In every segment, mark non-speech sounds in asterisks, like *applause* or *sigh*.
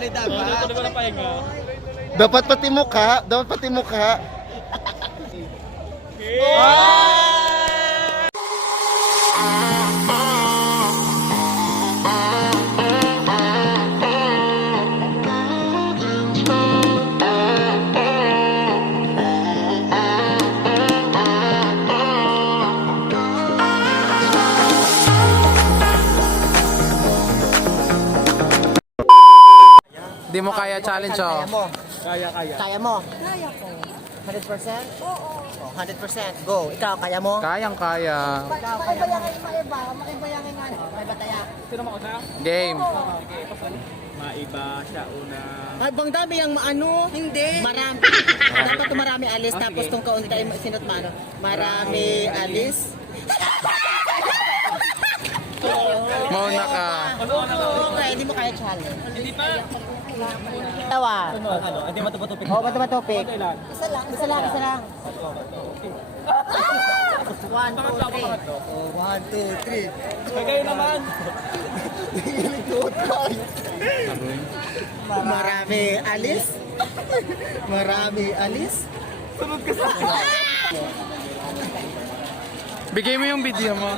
tuloy dapat. Pahinga? Dapat pati mukha, dapat pati mukha. Di mo kaya challenge oh. Kaya mo. Kaya, kaya. Kaya mo. Kaya ko. 100%? Oo. Oh, 100%. Go. Ikaw, kaya mo? Kayang kaya. Ikaw, kaya mo? Maiba, maiba yung ano. Maiba taya. Sino mo na? Game. Maiba siya una. Ay, bang dami yung ano? Hindi. Marami. *laughs* Dapat ito marami alis, Ah, tapos kung kaunti tayo sinot mo ano. Marami alis. *laughs* Mauna ka. Okay, hindi mo kaya challenge. Hindi pa. Tawa. Ano? Ano? Hindi. Oh, naman topic? Kailan? Isa lang, isa lang, isa lang. One, two, three. Oh, one, two, three. Kayo naman. Marami alis. Marami alis. Bigay mo yung video mo.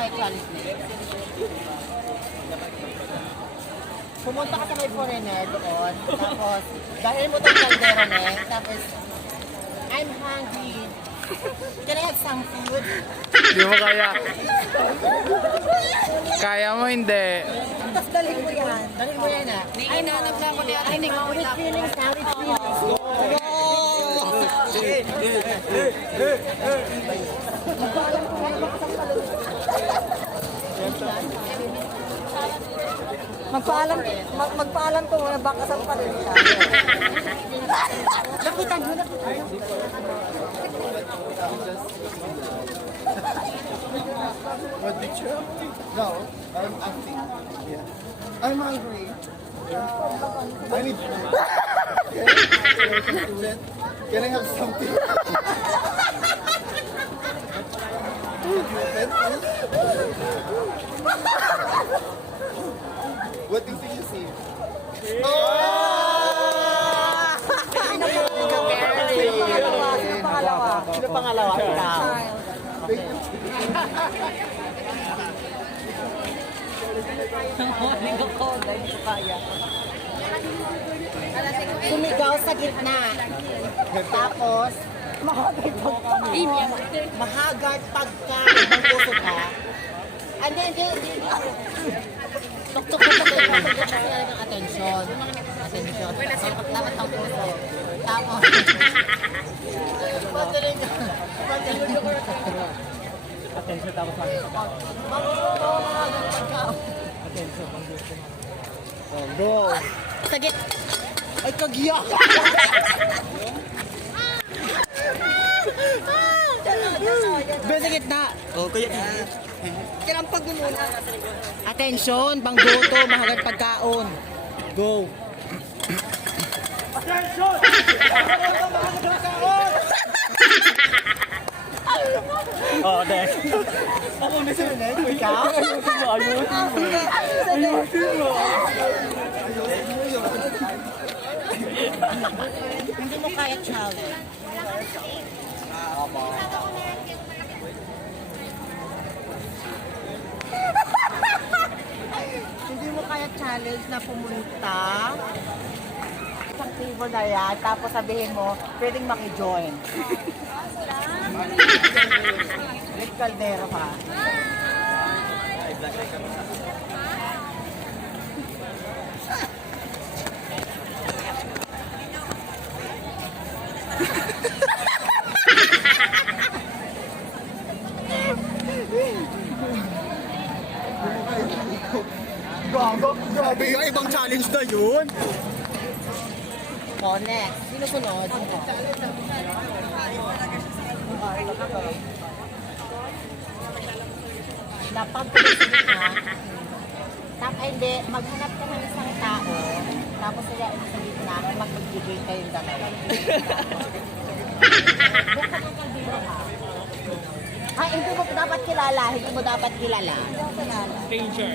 kaya challenge mo? Pumunta ka sa may foreigner doon, tapos dahil mo itong kaldero na eh, tapos I'm hungry. Can I have some food? Di mo kaya. Kaya mo hindi. Tapos dalhin mo yan. Dalhin mo yan ah. I'm nanap lang ko niya. I'm with feelings, now with feelings. Magpaalam, mag, magpaalam ko muna baka sa pa rin siya. Lapitan mo, lapitan mo. What did you No, I'm acting. Yeah. I'm hungry. I need food. Okay. Can I have something? What do you see? Sino pangalawa? Sino pangalawa? Ikaw. Hindi ko hindi ko kaya. Sumigaw sa gitna. Tapos, mahagard pagka ibang puso ka. Ah, Hindi, hindi, hindi. Tuk-tuk tuk tuk tuk tuk ng atensyon. Atensyon. Dapat ang puso. Tapos, patuloy ka. Patuloy ka. Attention tapos sa Oh, go. Sagit. Ay, kagiyak. Besa gitna. Oh, kaya. Kinampag mo muna. Attention, bang goto, mahagat pagkaon. Go. Oo, next. Ako na sila next. Ikaw? Ayusin mo. Hindi mo kaya challenge. Hindi challenge na pumunta sa table na yan, tapos sabihin mo, pwedeng maki-join. *laughs* Rick Caldero ka. Grabe yung ibang challenge na yun. O, next. Sino sunod? Dapat. Tap, ay, hindi. Maghanap ka ng isang tao. Tapos sila sa gitna. Magbibigay kayong dalawa. Ha. Ay, hindi mo dapat kilala. Hindi mo dapat kilala. Stranger.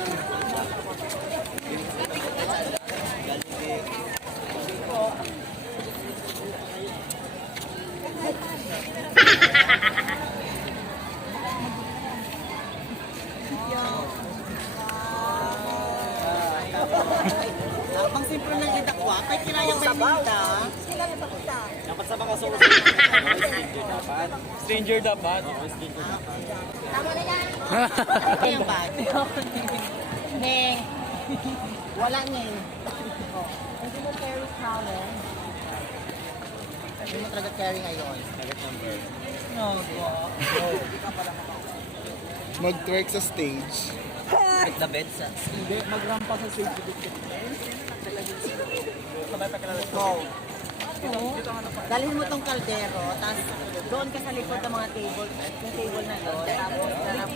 kay kinayang. Sila yung pakita. Dapat sa mga suso. *laughs* Stranger dapat. Stranger dapat. Oo, stranger dapat. Tama na yan. Ito yung bag. Neng. Wala neng. Hindi mo carry towel. Hindi mo talaga carry ngayon. Mag-twerk sa stage. Hit the bed sa. Hindi, magrampa sa safety sa Dalhin mo tong kaldero, tapos doon ka sa likod ng mga table, yung table na doon, tapos sarap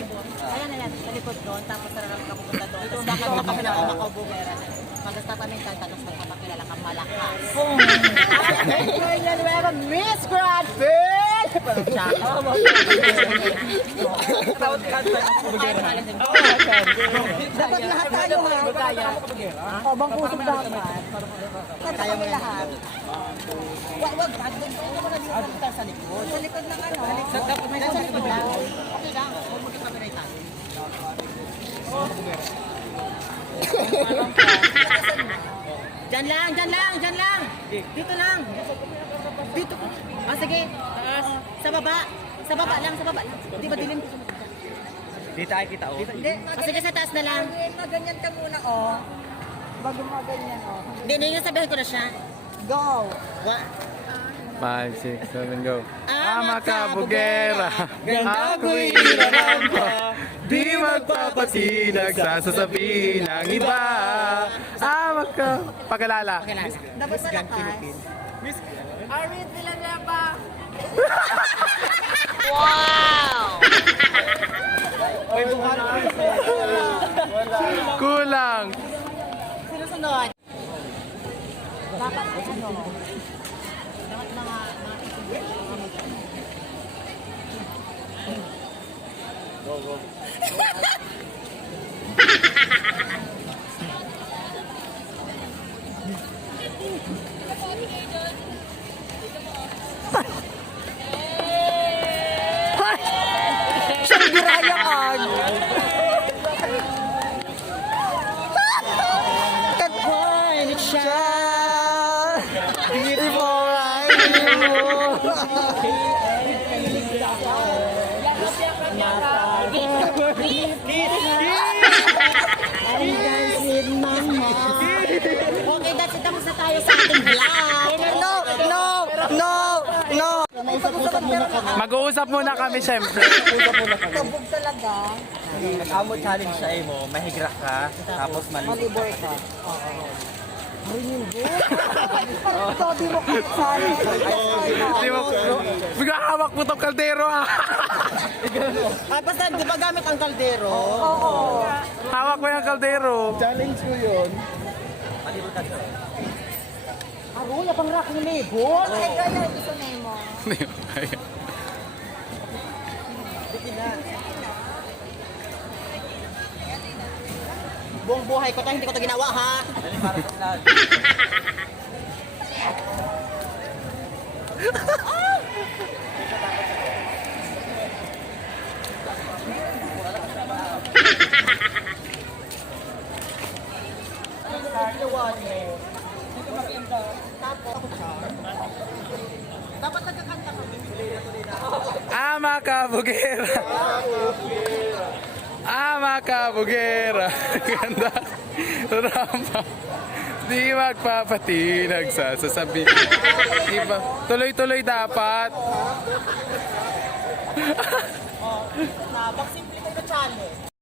ayan na yan, sa likod doon, tapos sarap ka pupunta doon. Tapos dapat makapila ka makabugera na. Magasta pa ng kanta, tapos magpapakilala ka malakas. A *laughs* Miss Grand Dapat lahat tayo ha. O, bang kusog dapat. Kanta kami lahat. Wag, wag, doon mo na dito sa likod. Sa likod ng ano. May sa likod lang. Okay lang, huwag mo kami tayo. Diyan lang, diyan lang, diyan lang. Dito lang. Dito. Ah, sige. Sa baba. Sa baba lang, sa baba lang. Di ba dilim? Di tayo kita oh. Hindi, Ah, sige, sa taas na lang. Maganyan ka muna, oh. Bago maganyan, oh. Hindi, hindi, sabihin ko na siya. Go! Wa. 5, 6, 7, go. Ama Ama ka, bugera. Ako'y irarampa. Di magpapatinag sa sasabihin ng iba. Ama ka. Pagkalala. Pakilala. Dapat malakas. Armin Villanueva! Kulang. Sinusunod. Dapat ano? Dapat mga, mga Girayakan! Kagwan, siya. Before I knew. with *laughs* mama. Okay, that's it. Tapos na tayo sa ating vlog. No! No! No! No! Mag-uusap muna kami, syempre. Kabog talaga. Nag-amo challenge sa mo, mahigra ka, tapos mali. Malibor ka. Parang sabi mo kasali. Di mo, bigla hawak mo tong kaldero ah. Ah, basta, di ba gamit ang kaldero? Oo. Hawak mo yung kaldero. Challenge ko yun. Aroy, abang rak ng labor. Ay, kaya gusto na mo. Buong buhay ko to, hindi ko to ginawa ha. Dali para sa *laughs* Ama ka, bugera. Ama ka, bugera. *laughs* Ganda. Rampa. Di magpapatinag sa sasabi. Di ba? Tuloy-tuloy dapat. Sabak, simple kayo na challenge.